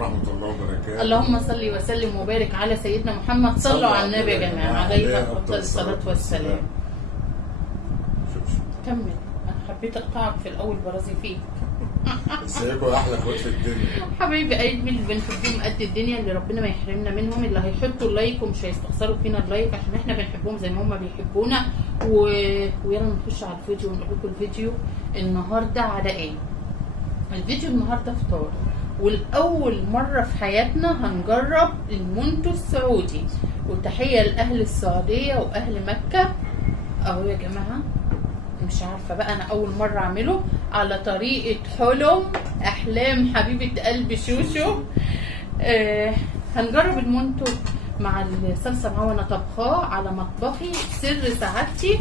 ورحمة الله وبركاته. اللهم صل وسلم وبارك على سيدنا محمد. صلوا على النبي يا جماعه عليه افضل الصلاه والسلام. كمل. انا حبيت اقطعك في الاول برازي فيك. ازيكم يا احلى اخوات في الدنيا. حبايبي قلبي اللي بنحبهم قد الدنيا، اللي ربنا ما يحرمنا منهم، اللي هيحطوا اللايك ومش هيستخسروا فينا اللايك عشان احنا بنحبهم زي ما هم بيحبونا. ويلا نخش على الفيديو ونقول لكم الفيديو النهارده على ايه. الفيديو النهارده فطار، والاول مره في حياتنا هنجرب المونتو السعودي. وتحيه لاهل السعوديه واهل مكه. اهو يا جماعه، مش عارفه بقى، انا اول مره اعمله على طريقه حلم احلام حبيبه قلبي شوشو. هنجرب المونتو مع الصلصه معاه، وانا طبخاه على مطبخي سر سعادتي،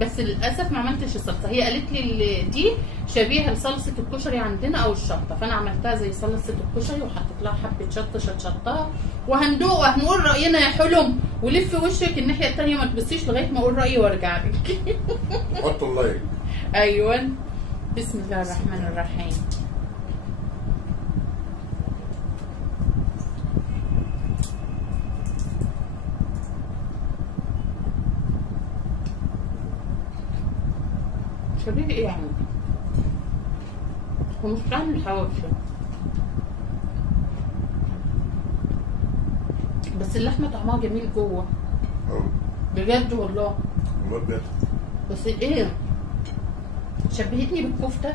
بس للاسف ما عملتش الصلصه. هي قالت لي دي شبيهه لصلصه الكشري عندنا او الشطه، فانا عملتها زي صلصه الكشري وحطيت لها حبه شطه شطشطها. وهندوق وهنقول راينا يا حلم. ولف وشك الناحيه الثانيه ما تبصيش لغايه ما اقول رايي وارجع لك. حطوا اللايك. ايوه. بسم الله الرحمن الرحيم. شبيه ايه يعني؟ هو مش طعم الحواوشي، بس اللحمه طعمها جميل جوه بجد والله. والله بجد. بس ايه، شبهتني بالكفته.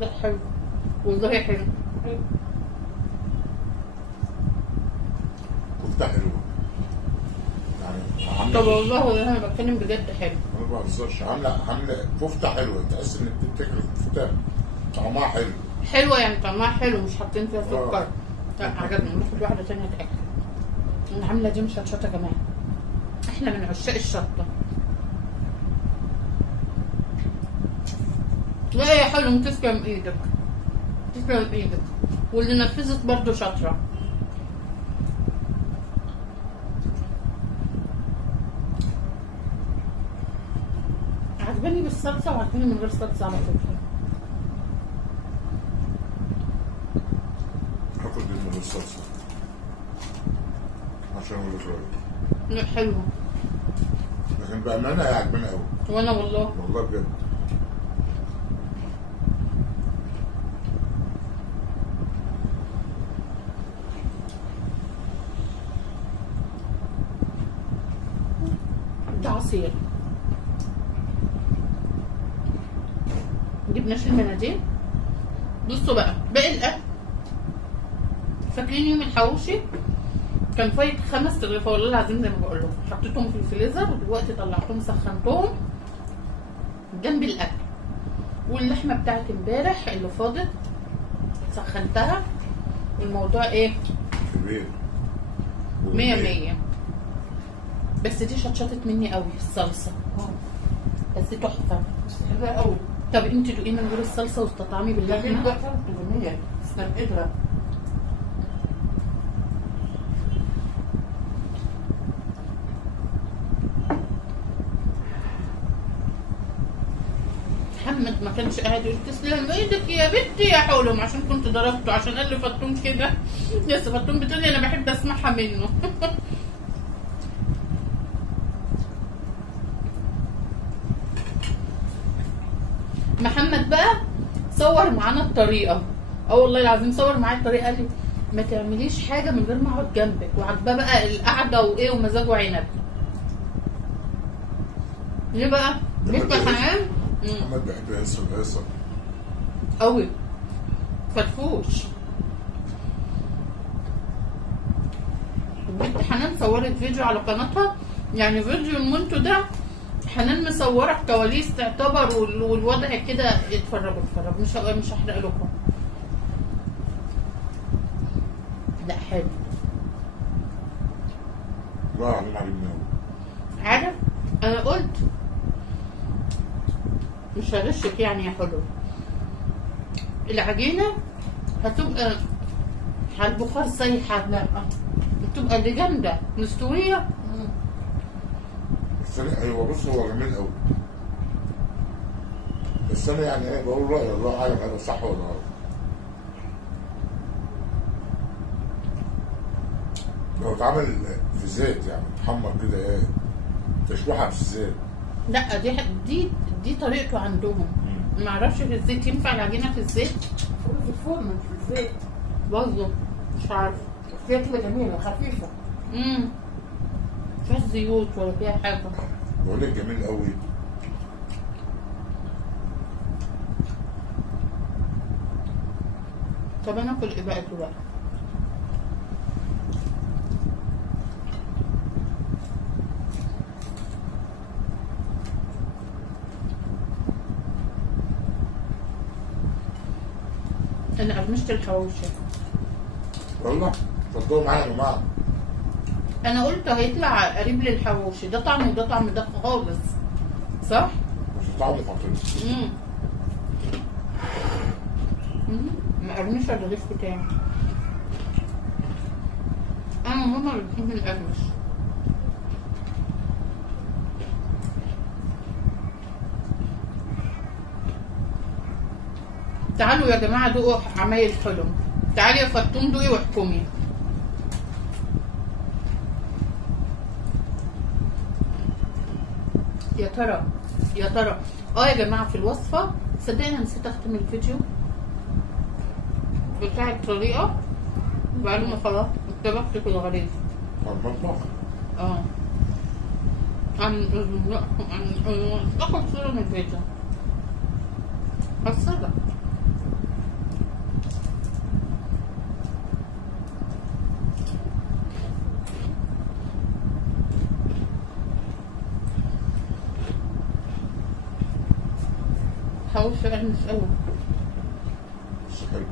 لا حلو والله، حلو. كفته حلوه يعني. طب والله انا بتكلم بجد، حلو. انا ما بهزرش. عامله كفته حلوه، تحس انك بتاكل كفته طعمها حلو. حلوه يعني طعمها حلو، مش حاطين فيها سكر. لا عجبني. ناخد واحده ثانيه اتاكد. انا عامله دي مشطشطه يا جماعه، احنا من عشاق الشطه. لا يا حلو، تسلم ايدك، تسلم ايدك. واللي نفذت برضو شاطره. عجباني بالصلصه وعجباني من غير صلصه على فكره. هاخد دي من الصلصه عشان اقول لك رايي. لا حلوه، لكن بامانه هي عجباني قوي. وانا والله بجد. ده عصير. جبناش المناديل. بصوا بقى باقي الاكل. فاكرين يوم الحواوشي كان فايت 5 رغيف والله العظيم زي ما بقول لكم، حطيتهم في الفريزر ودلوقتي طلعتهم سخنتهم جنب الاكل. واللحمه بتاعت امبارح اللي فاضت سخنتها. والموضوع ايه؟ كبير 100 بس دي شطشطت مني قوي الصلصه. بس تحفه حلوة قوي. طب انت دوقي من غير الصلصه واستطعمي باللحمه. ده كانت جميلة، تسلم ايدها. محمد ما كانش قاعد يقول تسلم ايدك يا بنتي يا حولهم عشان كنت ضربته، عشان قال لي فطوم كده. لسه فطوم بتقولي انا بحب اسمعها منه. محمد بقى صور معانا الطريقه. والله العظيم صور معايا الطريقه، قال لي ما تعمليش حاجه من غير ما اقعد جنبك. وعجباه بقى القعده وايه ومزاجه عنب. ليه بقى؟ بنت حنان. محمد بيحب يهزر الهزر قوي، فرفوش. بنت حنان صورت فيديو على قناتها، يعني فيديو المونتو ده حنان مصوره الكواليس تعتبر، والوضع كده. اتفرجوا مش هحرق لكم. لا حلو. والله العظيم عجبني قوي. عارف انا قلت مش هغشك يعني يا حلو. العجينه هتبقى على البخار سايحه، لا بتبقى اللي جامده مستويه. ايوه بص هو جميل قوي. بس انا يعني ايه بقول رايي، الله اعلم هذا صح ولا غلط. لو اتعمل في زيت يعني محمر كده ايه تشويحه في الزيت. لا دي طريقته عندهم. ما اعرفش في الزيت ينفع العجينه في الزيت؟ في الفرن مش في الزيت. برضه مش عارفه. فيها كده جميله خفيفه. مفيهاش زيوت ولا فيها حاجه. بقول لك جميل قوي. طب انا اكل ايه بقى دلوقتي؟ انا قرمشت الحواوشي. والله فضلوا معايا يا جماعه. انا قلت هيطلع قريب للحواوشي، ده طعم وده طعم ده خالص، صح؟ بس طعمه خطير. مقرمشه الرغيف بتاعي. انا وماما بنحب نقرمش. تعالوا يا جماعه دوقوا عمايل حلم. تعالي يا فطوم دوقي واحكمي. يا ترى يا جماعه في الوصفه، صدقني انا نسيت اختم الفيديو بتاع الطريقه بعد ما خلاص اتبعت في الغريب. المطبخ. اخد صوره من الفيديو هتصدق. حواوشي قرمش قوي بس حلو.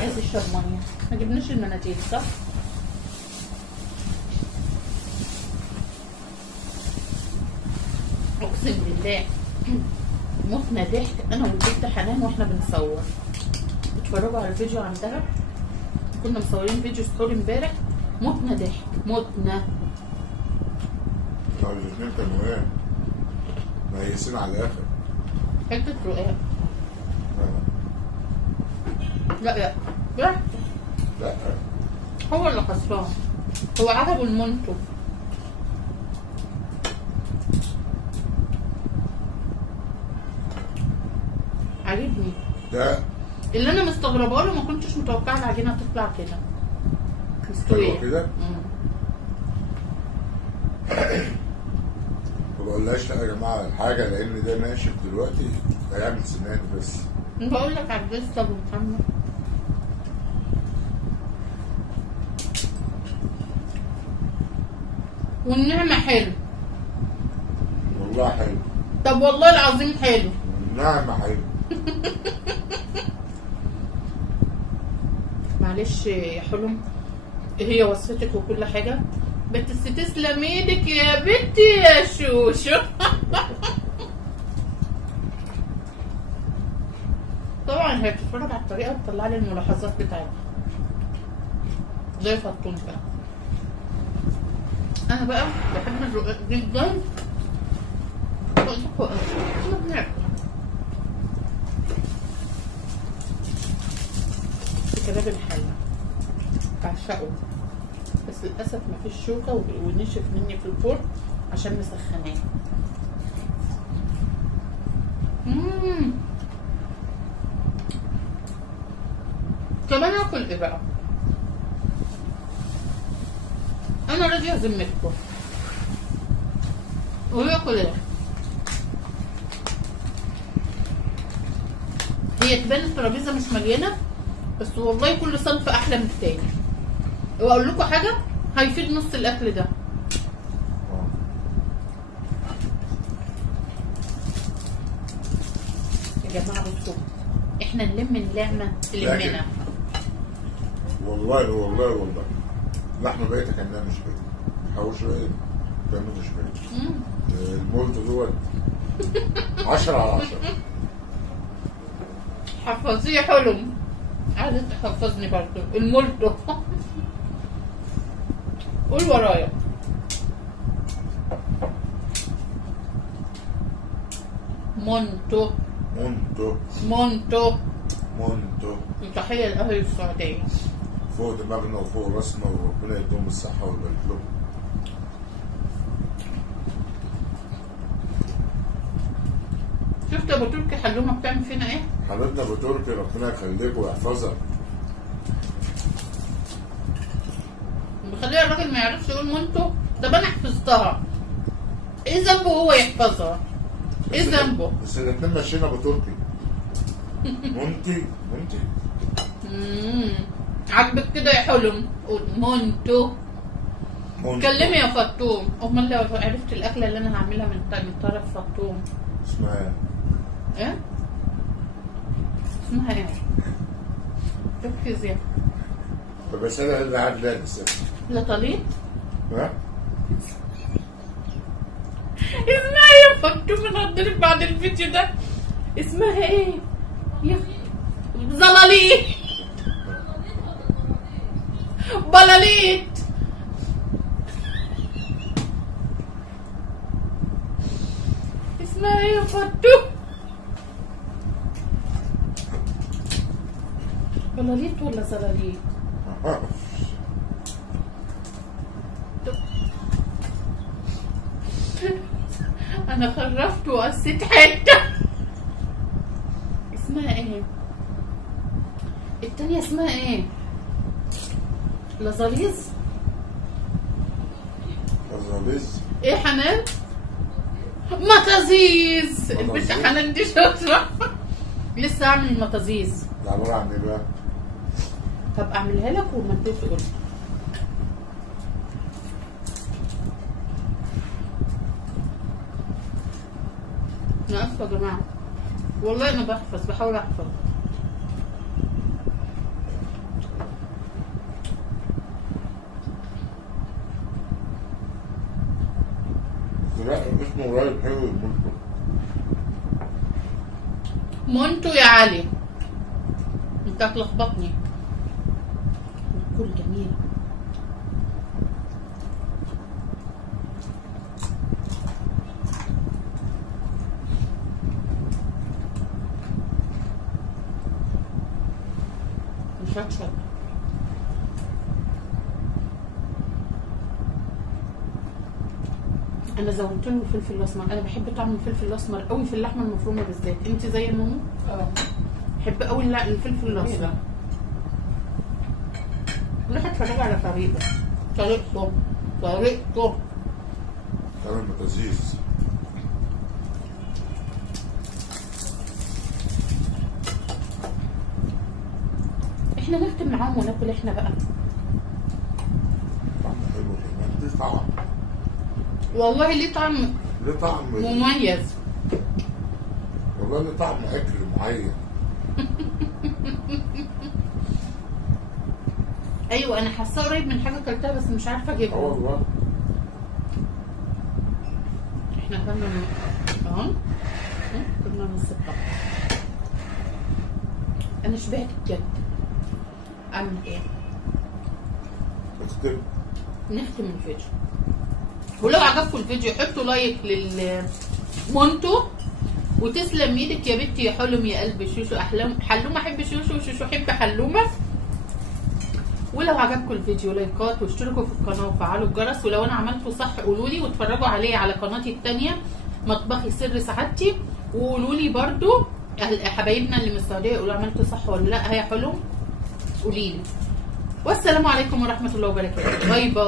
عايز اشرب ميه. ما جبناش المناديل صح؟ اقسم بالله متنا ضحك انا والبنت حنان واحنا بنصور. اتفرجوا على الفيديو عندها، كنا مصورين فيديو ستوري امبارح. متنا ضحك متنا. الاثنين كانوا ايه ميسين على الاخر. حته رقاق. لا لا هو اللي خسران، هو عجبه المنتج. عجبني ده اللي انا مستغربه له. ما كنتش متوقعه العجينه تطلع كده مستويه كده. ما بقولهاش لا يا جماعه الحاجه، لان ده ناشف دلوقتي هيعمل سنان بس. بقول لك على الجاز. طب محمد والنعمه حلو. والله حلو. طب والله العظيم حلو. النعمه حلو. معلش يا حلم، هي وصفتك وكل حاجه، بس تسلم ايدك يا بنتي يا شوشو. طبعا هي بتتفرج على الطريقه وتطلع لي الملاحظات بتاعتها زي فطوم كده. انا بقى بحب الرقاق جدا. كباب الحله بعشقه، بس للاسف مفيش شوكه ونشف مني في الفرن عشان مسخناه. كمان اكل ايه بقى؟ انا راضيه ذمتكم. وياكل ايه؟ هي تبان الترابيزه مش مليانه، بس والله كل صنف احلى من التاني. واقول لكم حاجه هيفيد نص الاكل ده. يا جماعه بصوا، احنا نلم اللعمه تلمنا. والله لحمه بايته كانها مش بايته، حواوشي بايت كانه مش بايت. المولت دوت 10 على 10. حفظيه حلم. عايزة تحفظني برضه المولتو. قول ورايا. مونتو مونتو مونتو. مونتو. تحية لأهل السعودية. فوق دماغنا وفوق راسنا، وربنا يديهم الصحة ويبارك لهم. شفت يا ابو تركي حلومه بتعمل فينا ايه؟ حبيبنا ابو تركي ربنا يخليك ويحفظك. مخليه الراجل ما يعرفش يقول مونتو. طب انا حفظتها، ايه ذنبه هو يحفظها؟ ايه ذنبه؟ بس الاتنين ماشيين ابو تركي. مونتي مونتي. عاجبك كده يا حلم؟ قول مونتو. مونتو. كلمي يا فطوم. امال لو عرفت الاكله اللي انا هعملها من طرف فطوم. اسمها ايه؟ ايه؟ اسمها ايه؟ ركز يا طب بس انا اللي قاعد لابس. لطليط. ها؟ اسمها ايه يا فطوم؟ انا هتضرب بعد الفيديو ده. اسمها ايه؟ يا زلاليت. بلاليت. اسمها ايه يا فطوم؟ بلاليت ولا زلاليت؟ انا خرفت وقسيت حته. اسمها ايه؟ التانية اسمها ايه؟ لزاليز؟ لزاليز؟ ايه حنان؟ مطازيز. البنت حنان دي شاطرة. لسه هعمل المطازيز. ده عبارة عن ايه بقى؟ طب اعملها لك وما انت تقول. انا اسفة يا جماعة، والله انا بحاول احفظ. لا اسمه قريب حلو المونتو. مونتو يا علي، انت هتلخبطني. الكل جميل. مشطشط. انا زودت له الفلفل الاسمر. انا بحب طعم الفلفل الاسمر قوي في اللحمه المفرومه بالذات. انت زي ماما؟ بحب قوي الفلفل الاسمر. روح اتفرج على طريقته. تعمل مطازيز. احنا نختم معاهم وناكل احنا بقى. طعم حلو كمان. ليه طعم؟ والله ليه طعم ليه طعم مميز. والله ليه طعم اكل معين. ايوه انا حاساه قريب من حاجه اكلتها بس مش عارفه اجيبها. والله احنا كنا اهو كنا نص الطبق. انا شبعت بجد. اعمل ايه؟ نختم الفيديو. ولو عجبكم الفيديو حطوا لايك للمونتو. وتسلم ايدك يا بنتي يا حلم يا قلبي. شوشو حلومه احب شوشو، وشوشو احب حلومه. ولو عجبكم الفيديو لايكات واشتركوا في القناه وفعلوا الجرس. ولو انا عملته صح قولوا لي، واتفرجوا عليه على قناتي الثانيه مطبخي سر سعادتي. وقولوا لي برده حبايبنا اللي من السعوديه يقولوا عملته صح ولا لا. هي حلم قولي لي. والسلام عليكم ورحمه الله وبركاته. باي باي.